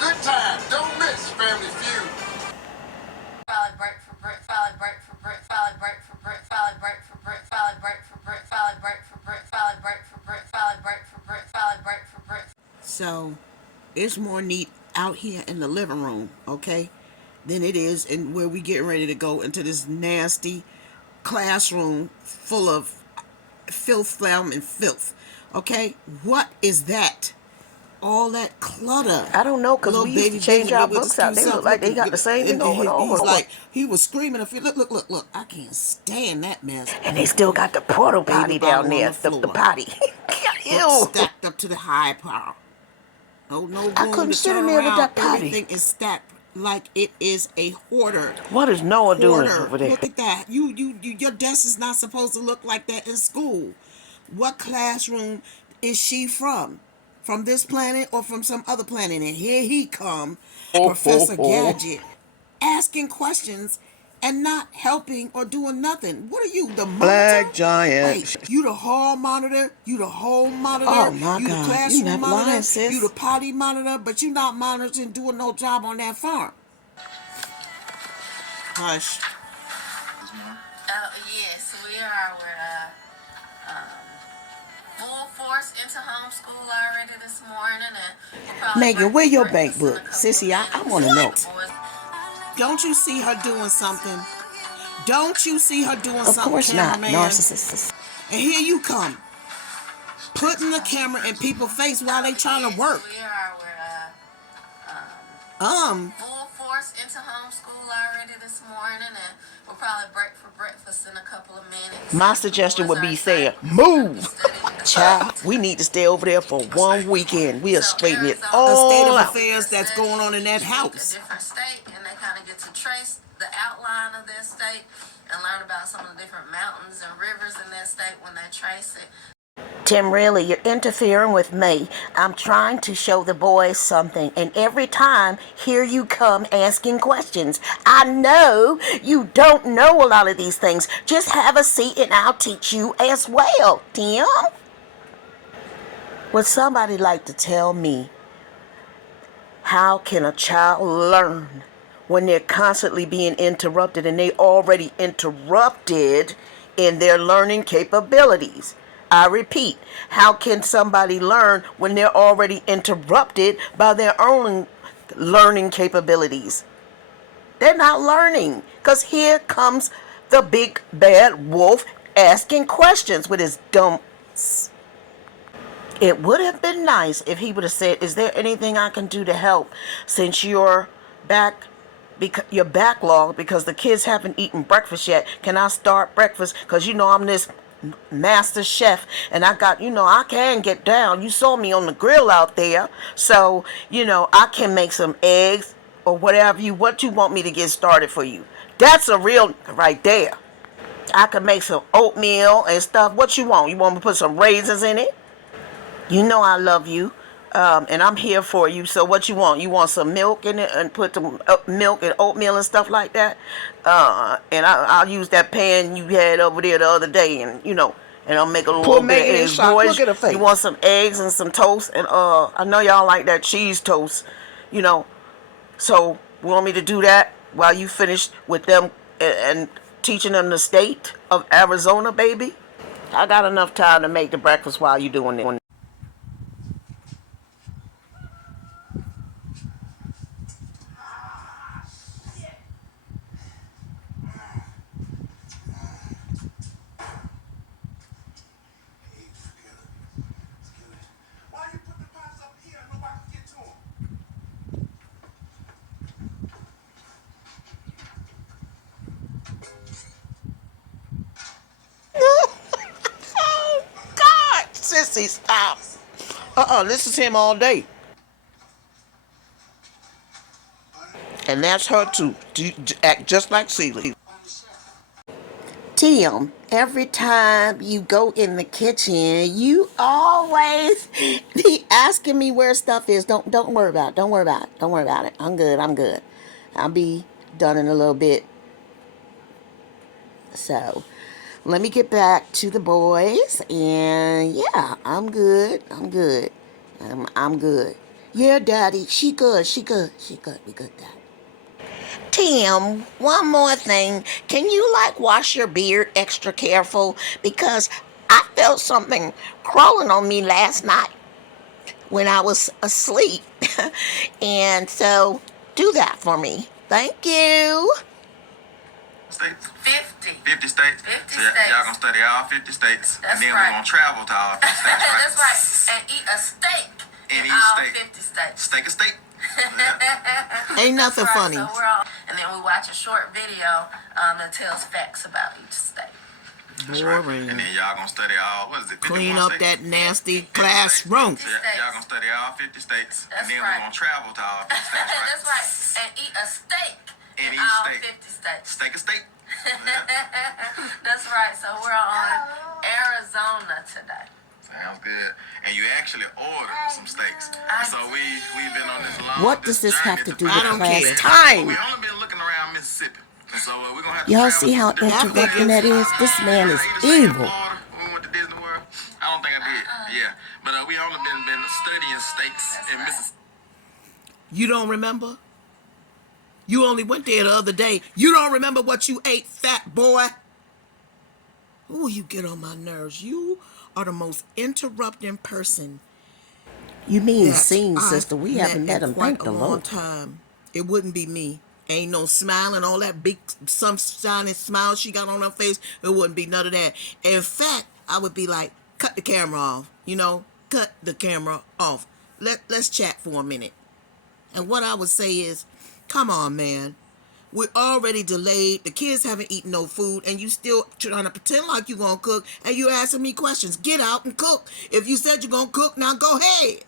good time. Don't miss Family Feud. Solid break for brick, solid break for brick, solid break for brick, solid break for brick, solid break for brick, solid break for brick, solid break for brick, solid break for brick, solid break for brick. So it's more neat out here in the living room, okay, than it is in where we getting ready to go into this nasty classroom full of filth, phlegm, and filth. Okay, what is that? All that clutter. I don't know, because we used to change our books out. They look like they got the same thing over and over. He's like, he was screaming. Look, I can't stand that mess. And they still got the porta potty down there, the potty. Ew. Stacked up to the high power. No room I couldn't to sit in turn there with around. that potty. Everything is stacked like it is a hoarder. What is Noah doing over there? Look at that. Your desk is not supposed to look like that in school. What classroom is she from? From this planet or from some other planet? And here he come, Professor Gadget, asking questions and not helping or doing nothing. What are you, the monitor? Black giant. Wait, you the hall monitor? You the home monitor? Oh my you God, the classroom you not monitor? lying, sis. You the potty monitor? But you not monitoring, doing no job on that farm. Hush. Yes, we are. We're full force into homeschool already this morning, and Megan, where your bank book? Sissy, I want to know. Don't you see her doing something? Don't you see her doing something, Of course not, cameraman? narcissist. And here you come, putting the camera in people's face while they trying to work. We are. We're full force into homeschool already this morning, and we'll probably break for breakfast in a couple of minutes. My suggestion would be saying, move. Child, we need to stay over there for one weekend. We'll straighten it all The state of out. affairs that's going on in that house. A different state, and they kind of get to trace the outline of their state and learn about some of the different mountains and rivers in their state when they trace it. Tim, really, you're interfering with me. I'm trying to show the boys something, and every time, here you come asking questions. I know you don't know a lot of these things. Just have a seat and I'll teach you as well, Tim. Would somebody like to tell me, how can a child learn when they're constantly being interrupted and they already interrupted in their learning capabilities? I repeat, how can somebody learn when they're already interrupted by their own learning capabilities? They're not learning, because here comes the big bad wolf asking questions with his dumb... It would have been nice if he would have said, is there anything I can do to help since you're you're backlogged because the kids haven't eaten breakfast yet? Can I start breakfast? Because you know I'm this master chef and I got, I can get down. You saw me on the grill out there. So, I can make some eggs or whatever what you want me to get started for you. That's a real right there. I can make some oatmeal and stuff. What you want? You want me to put some raisins in it? You know I love you. And I'm here for you. So what you want? You want some milk in it and put some milk and oatmeal and stuff like that? And I'll use that pan you had over there the other day, and and I'll make a little bit of eggs. Boys, you want some eggs and some toast? And I know y'all like that cheese toast, So you want me to do that while you finish with them and teaching them the state of Arizona, baby? I got enough time to make the breakfast while you doing it. Oh, God! Sissy, stop. This is him all day. And that's her too. Act just like Celie. Tim, every time you go in the kitchen, you always be asking me where stuff is. Don't worry about it. Don't worry about it. Don't worry about it. I'm good. I'll be done in a little bit. So, let me get back to the boys. And yeah, I'm good. I'm good. Yeah, Daddy. She good. She good. She good. We good, Dad. Tim, one more thing. Can you like wash your beard extra careful? Because I felt something crawling on me last night when I was asleep. And so do that for me. Thank you. States? 50. 50 states? 50 So states. y'all gonna study all 50 states. That's and then right. we're gonna travel to all 50 states, right? That's right. And eat a steak In in each all state. 50 states. Steak a steak. Yeah. Ain't nothing That's right. funny. So we're all, and then we watch a short video that tells facts about each state. That's right. Boring. And then y'all gonna study all, what is it, 51 Clean up states? that nasty 50 classroom. states. So y'all gonna study all 50 states. That's and then right. we're gonna travel to all 50 states, right? That's right. And eat a steak In in each all state. 50 states. Steak a steak. That's right. So we're on Arizona today. Sounds good. And you actually ordered some steaks. So we've been on this long What does this have to do with I don't class care. time? We've only been looking around Mississippi. And so we're gonna have to Y'all travel see how to different interrupting places. that is? This man is I either stayed in evil. Florida when we went to Disney World. I don't think I did. Yeah. But we only been studying steaks in Mississippi. You don't remember? You only went there the other day. You don't remember what you ate, fat boy? Ooh, you get on my nerves. You are the most interrupting person. You mean sing, sister? We haven't met him. Thank the Lord. Time. It wouldn't be me. Ain't no smiling, all that big sunshiny smile she got on her face. It wouldn't be none of that. In fact, I would be like, cut the camera off. You know, cut the camera off. Let's chat for a minute. And what I would say is, come on, man. We're already delayed. The kids haven't eaten no food, and you still trying to pretend like you're going to cook, and you asking me questions. Get out and cook. If you said you're going to cook, now go ahead.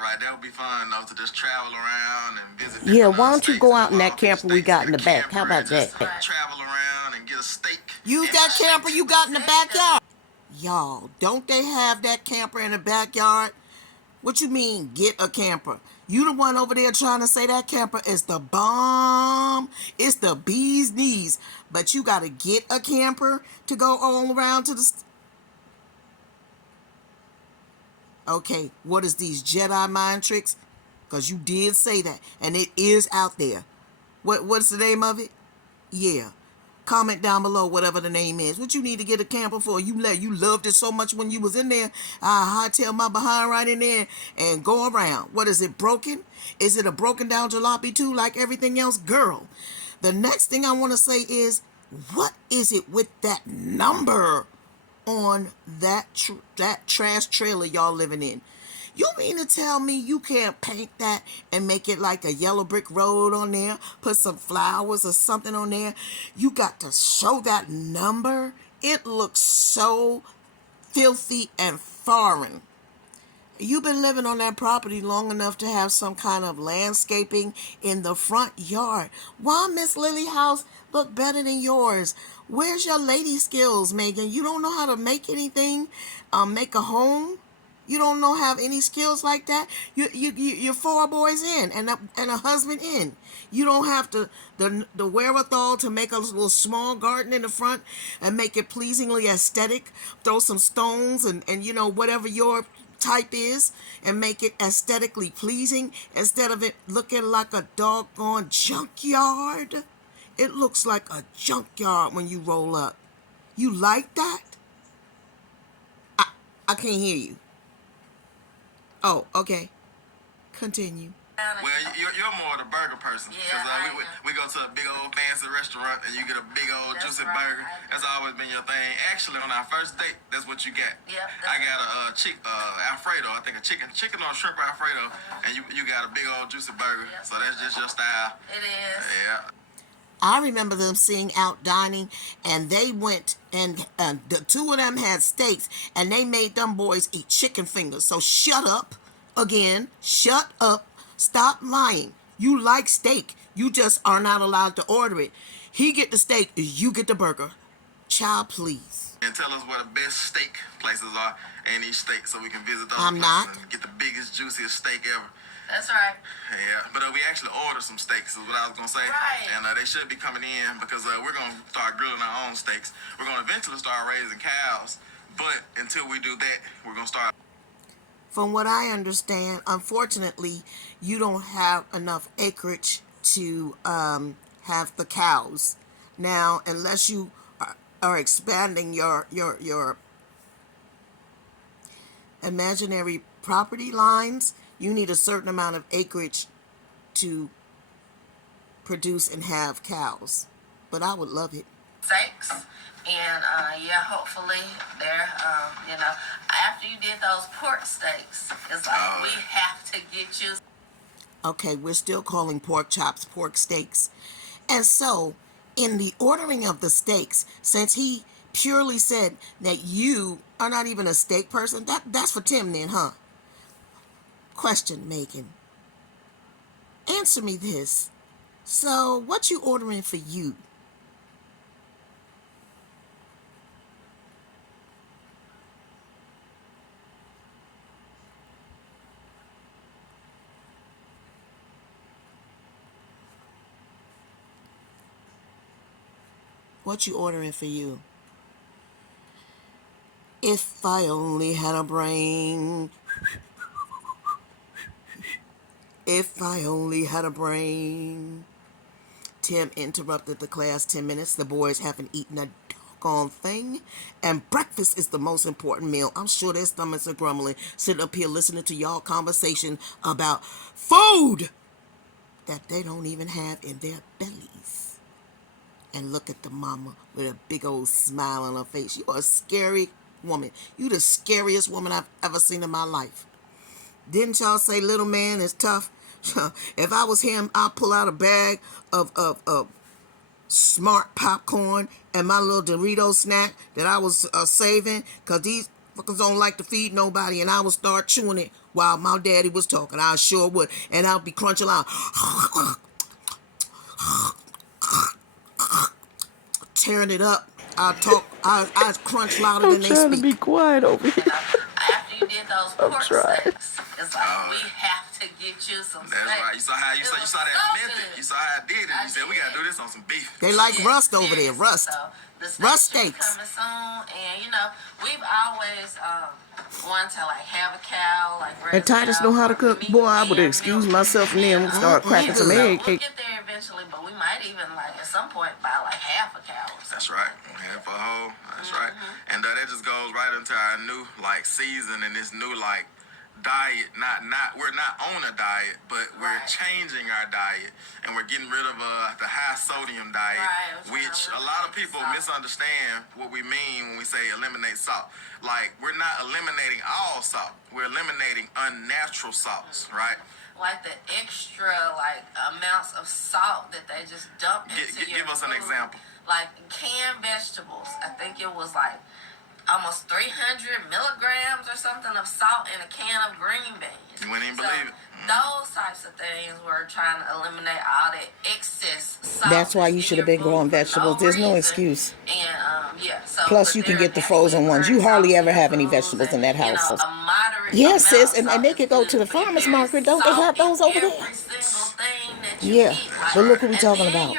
Right, that would be fun though, to just travel around and visit. Yeah, why don't you go out in that camper we got in the back? How about that? Travel around and get a steak. Use that camper you got in the backyard. Y'all, don't they have that camper in the backyard? What you mean, get a camper? You the one over there trying to say that camper is the bomb. It's the bee's knees. But you got to get a camper to go all around to the... Okay, what is these Jedi mind tricks? Because you did say that. And it is out there. What's the name of it? Yeah. Comment down below whatever the name is. What you need to get a camper for? You loved it so much when you was in there. I hightail my behind right in there and go around. What is it, broken? Is it a broken down jalopy too, like everything else? Girl, the next thing I want to say is, what is it with that number on that trash trailer y'all living in? You mean to tell me you can't paint that and make it like a yellow brick road on there? Put some flowers or something on there? You got to show that number? It looks so filthy and foreign. You've been living on that property long enough to have some kind of landscaping in the front yard. Why Miss Lily's house look better than yours? Where's your lady skills, Megan? You don't know how to make anything? Make a home? You don't know have any skills like that? You're 4 boys in and a husband in. You don't have the wherewithal to make a little small garden in the front and make it pleasingly aesthetic. Throw some stones and you know, whatever your type is, and make it aesthetically pleasing instead of it looking like a doggone junkyard. It looks like a junkyard when you roll up. You like that? I can't hear you. Oh, okay. Continue. Well, you're more the burger person. Yeah, Because we go to a big old fancy restaurant and you get a big old juicy burger. That's always been your thing. Actually, on our first date, that's what you got. Yep, I got a Alfredo. I think a chicken or shrimp Alfredo. And you got a big old juicy burger. Yep. So that's just your style. It is. Yeah. I remember them seeing out dining, and they went and the 2 of them had steaks, and they made them boys eat chicken fingers. So shut up again. Shut up. Stop lying. You like steak. You just are not allowed to order it. He get the steak, you get the burger. Child, please. And tell us where the best steak places are in each state so we can visit those I'm places not. and get the biggest, juiciest steak ever. That's right. Yeah, but we actually ordered some steaks is what I was going to say. Right. And they should be coming in because we're going to start grilling our own steaks. We're going to eventually start raising cows. But until we do that, we're going to start... From what I understand, unfortunately, you don't have enough acreage to have the cows. Now, unless you are expanding your imaginary property lines, you need a certain amount of acreage to produce and have cows. But I would love it. Sakes. And yeah, hopefully there, after you did those pork steaks, it's like we have to get you. Okay, we're still calling pork chops pork steaks. And so, in the ordering of the steaks, since he purely said that you are not even a steak person, that's for Tim then, huh? Question, Megan. Answer me this. So, what you ordering for you? What you ordering for you? If I only had a brain. If I only had a brain. Tim interrupted the class 10 minutes. The boys haven't eaten a doggone thing. And breakfast is the most important meal. I'm sure their stomachs are grumbling, sitting up here listening to y'all conversation about food that they don't even have in their bellies. And look at the mama with a big old smile on her face. You are a scary woman. You the scariest woman I've ever seen in my life. Didn't y'all say little man is tough? If I was him, I'd pull out a bag of smart popcorn and my little Dorito snack that I was saving, because these fuckers don't like to feed nobody, and I would start chewing it while my daddy was talking. I sure would. And I'll be crunching out. Tearing it up. I crunch louder than they speak. I'm trying to be quiet over here. After you did those pork steaks, it's like we have to get you some steaks. That's right. You saw that method. You saw how I did it. You said we gotta do this on some beef. They like rust over there. Rust. So the rust steaks steaks. Coming soon, and we've always wanted to have a cow, and Titus know how to cook. Boy, I would excuse myself and then start cracking some eggs. We'll get there eventually, but we might even at some point buy half a cow. That's right. Half a whole. That's right. And that just goes right into our new season and this new diet. We're not on a diet, but we're changing our diet, and we're getting rid of the high sodium diet, which a lot of people misunderstand what we mean when we say eliminate salt. We're not eliminating all salt. We're eliminating unnatural salts, right? Like the extra amounts of salt that they just dump into your Give us an food. example. Like canned vegetables, I think it was almost 300 milligrams or something of salt in a can of green beans. You wouldn't even believe it. Those types of things, we're trying to eliminate all the excess salt. That's why you should have been growing vegetables. There's no excuse. And plus you can get the frozen ones. You hardly ever have any vegetables in that house. Yes, sis, and they could go to the farmer's market. Don't they have those over there? Yeah, but look what we're talking about.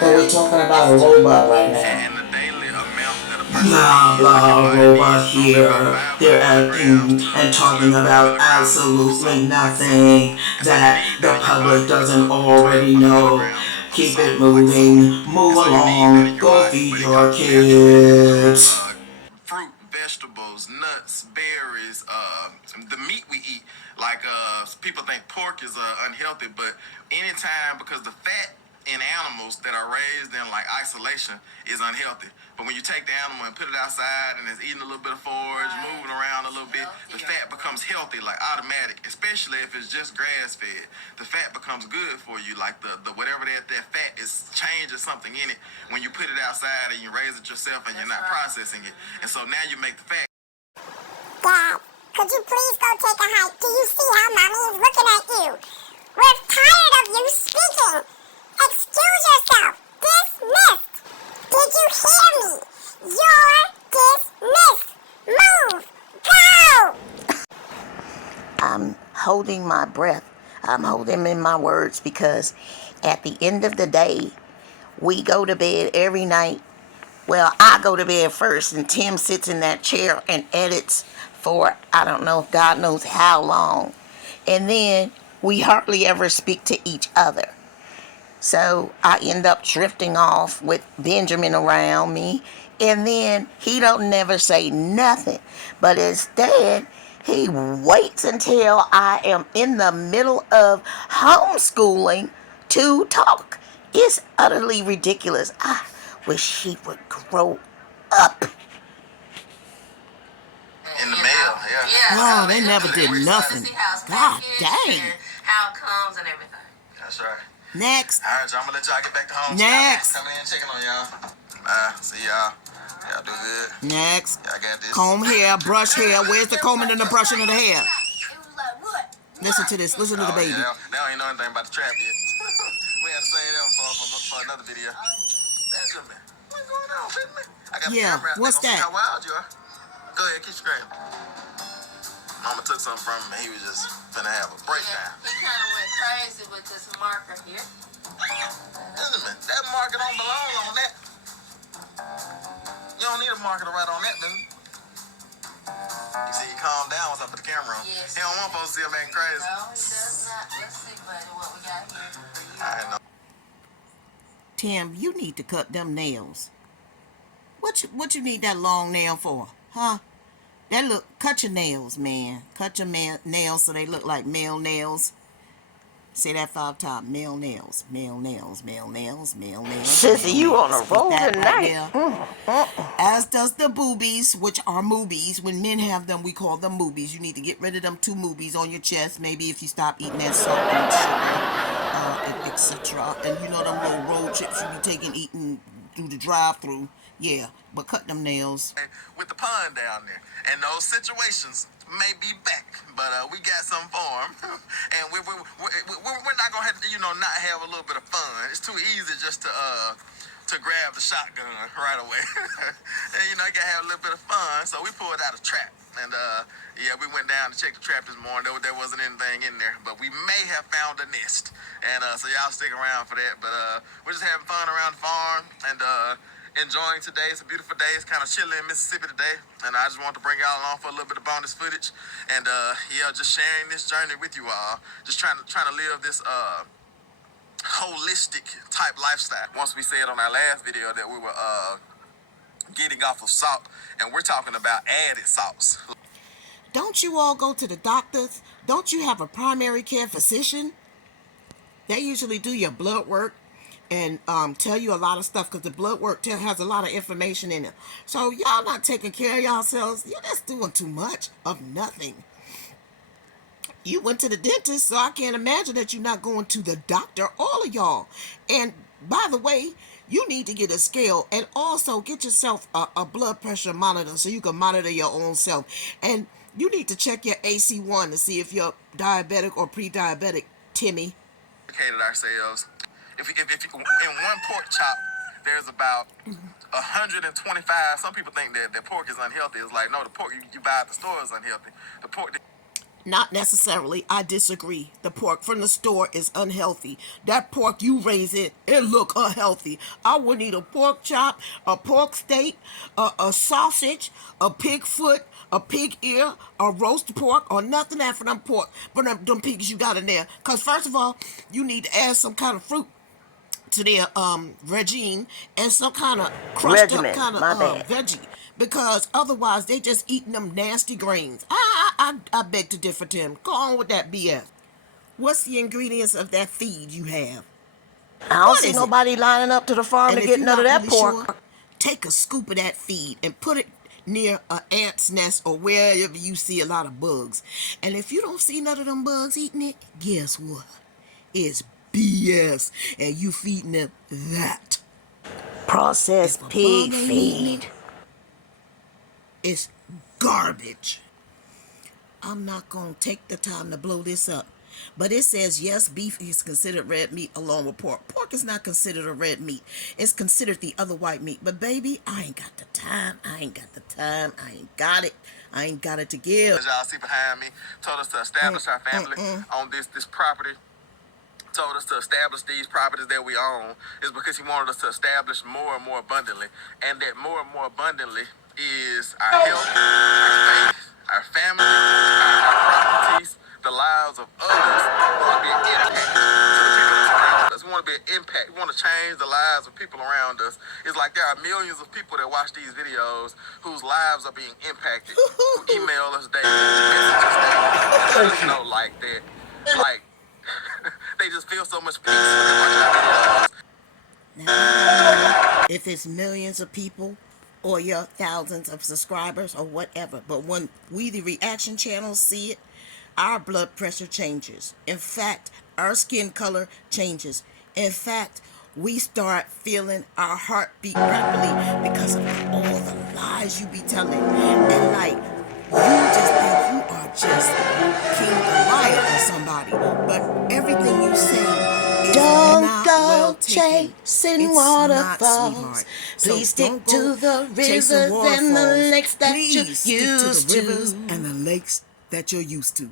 We're talking about a robot right now. Blah blah robot here. They're acting and talking about absolutely nothing that the public doesn't already know. Keep it moving, move along, go feed your kids. Fruit, vegetables, nuts, berries, the meat we eat. People think pork is unhealthy, but anytime, because the fat in animals that are raised in isolation is unhealthy. But when you take the animal and put it outside and it's eating a little bit of forage, moving around a little bit, the fat becomes healthy, automatic, especially if it's just grass fed. The fat becomes good for you, the whatever that fat is changes something in it when you put it outside and you raise it yourself and you're not processing it. And so now you make the fat. Dad, could you please go take a hike? Do you see how mommy is looking at you? We're tired of you speaking. Excuse yourself. Dismissed. Did you hear me? You're dismissed. Move. Go. I'm holding my breath. I'm holding in my words because at the end of the day, we go to bed every night. Well, I go to bed first and Tim sits in that chair and edits for I don't know, God knows how long. And then we hardly ever speak to each other. So I end up drifting off with Benjamin around me. And then he don't never say nothing. But instead, he waits until I am in the middle of homeschooling to talk. It's utterly ridiculous. I wish he would grow up. In the mail, yeah. Oh, they never did nothing. God dang. How it comes and everything. That's right. Next. All right, y'all. I'm gonna let y'all get back to home. Next. Coming in, checking on y'all. See y'all. Y'all do good. Next. Y'all got this. Comb hair, brush hair. Where's the combing and the brushing of the hair? It was like, what? Listen to this. Listen to the baby. Yeah, they don't even know anything about the trap yet. We had to say that for another video. Benjamin, what's going on, Benjamin? I got Yeah, the camera out. what's They gonna see that? how wild you are. Go ahead, keep screaming. Mama took something from him and he was just finna have a breakdown. He kind of went crazy with this marker here. Benjamin, that marker don't belong on that. You don't need a marker to write on that, Benjamin. You see, he calmed down once I put the camera on. Yes. He don't want folks to see him acting crazy. No, he does not. Let's see, buddy, what we got here for you. I know. Tim, you need to cut them nails. What you need that long nail for? Huh? Cut your nails, man. Cut your nails so they look like male nails. Say that 5 times. Male nails, male nails, male nails, male nails. Sissy, you on a roll That tonight. right there. As does the boobies, which are moobies. When men have them, we call them moobies. You need to get rid of them 2 moobies on your chest. Maybe if you stop eating that salt and sugar, etc. And you know them little roll chips you be taking, eating through the drive-through. Yeah, but cut them nails. With the pond down there. And those situations may be back, but we got some for him. And we're not going to have to, not have a little bit of fun. It's too easy just to grab the shotgun right away. And, you got to have a little bit of fun. So we pulled out a trap. And, we went down to check the trap this morning. There wasn't anything in there. But we may have found a nest. And so y'all stick around for that. But we're just having fun around the farm. And enjoying today. It's a beautiful day. It's kind of chilly in Mississippi today. And I just want to bring y'all along for a little bit of bonus footage. And, just sharing this journey with you all. Just trying to live this holistic type lifestyle. Once we said on our last video that we were getting off of salt. And we're talking about added salts. Don't you all go to the doctors? Don't you have a primary care physician? They usually do your blood work and tell you a lot of stuff because the blood work has a lot of information in it. So y'all not taking care of yourselves. You're just doing too much of nothing. You went to the dentist, so I can't imagine that you're not going to the doctor, all of y'all. And by the way, you need to get a scale and also get yourself a blood pressure monitor so you can monitor your own self. And you need to check your AC1 to see if you're diabetic or pre-diabetic, Timmy. Educated ourselves. If in one pork chop, there's about 125. Some people think that pork is unhealthy. It's like, no, the pork you buy at the store is unhealthy. The pork. Not necessarily. I disagree. The pork from the store is unhealthy. That pork you raise it look unhealthy. I would eat a pork chop, a pork steak, a sausage, a pig foot, a pig ear, a roast pork, or nothing after them pork. But them pigs you got in there. Because first of all, you need to add some kind of fruit to their regime and some kind of crushed up kind of veggie, because otherwise they just eating them nasty grains. I beg to differ, Tim. Go on with that BS. What's the ingredients of that feed you have? I don't see nobody lining up to the farm to get none of that pork. Sure, take a scoop of that feed and put it near an ant's nest or wherever you see a lot of bugs. And if you don't see none of them bugs eating it, guess what? It's BS, and you feeding them that processed pig feed. It's garbage. I'm not gonna take the time to blow this up, but it says yes, beef is considered red meat along with pork. Pork is not considered a red meat. It's considered the other white meat. But baby, I ain't got the time. I ain't got it to give. As y'all see behind me, told us to establish our family on this property. Told us to establish these properties that we own is because he wanted us to establish more and more abundantly, and that more and more abundantly is our health, our faith, our change the lives of people around us. It's like there are millions of people that watch these videos whose lives are being impacted, who email us daily, message us daily, and let us know like that. Like, they just feel so much peace when they watch our videos. Now, I don't know if it's millions of people or your thousands of subscribers or whatever, but when we, the reaction channels, see it, our blood pressure changes. In fact, our skin color changes. In fact, we start feeling our heartbeat rapidly because of all the lies you be telling. And like, you just think you are just King Goliath or somebody, but everything you say is Don't not go well taken. chasing It's waterfalls. not, sweetheart. So Please stick don't to go the chasing rivers and the waterfalls. lakes that Please you're stick used to the rivers to. and the lakes that you're used to.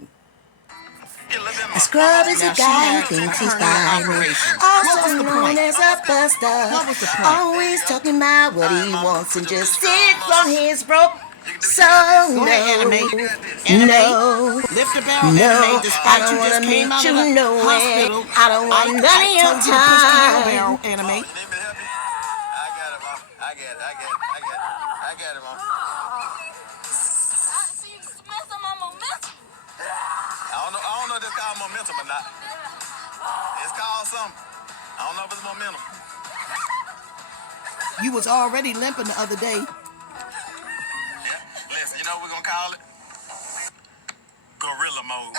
A scrub is Now, a she guy had who thinks a he's hernia fine, operation. What was also the known point? as a buster. What was the point? Always talking about what he wants and just sits on his broke. So Go ahead, no, anime. no, Lift the barrel, no, anime. I Despite don't you just wanna came meet out you of the nowhere. hospital, I don't want none of I your told you to push the wheelbarrow, time. anime. You need me to help you? I got it, Mom. I got it, Mom. I don't know if it's called momentum or not. It's called something. I don't know if it's momentum. You was already limping the other day. Yeah. Listen, you know what we're gonna call it? Gorilla mode.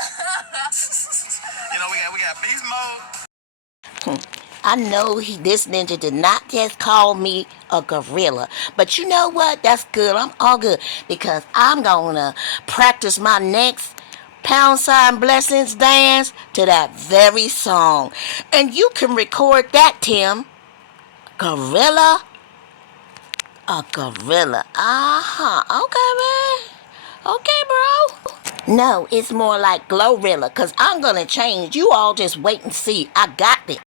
You know, we got beast mode. I know this ninja did not just call me a gorilla, but you know what? That's good. I'm all good because I'm gonna practice my next # blessings dance to that very song, and you can record that, Tim. Gorilla, a gorilla. Okay, man. Okay, bro. No, it's more like Glorilla, cause I'm gonna change. You all just wait and see. I got this.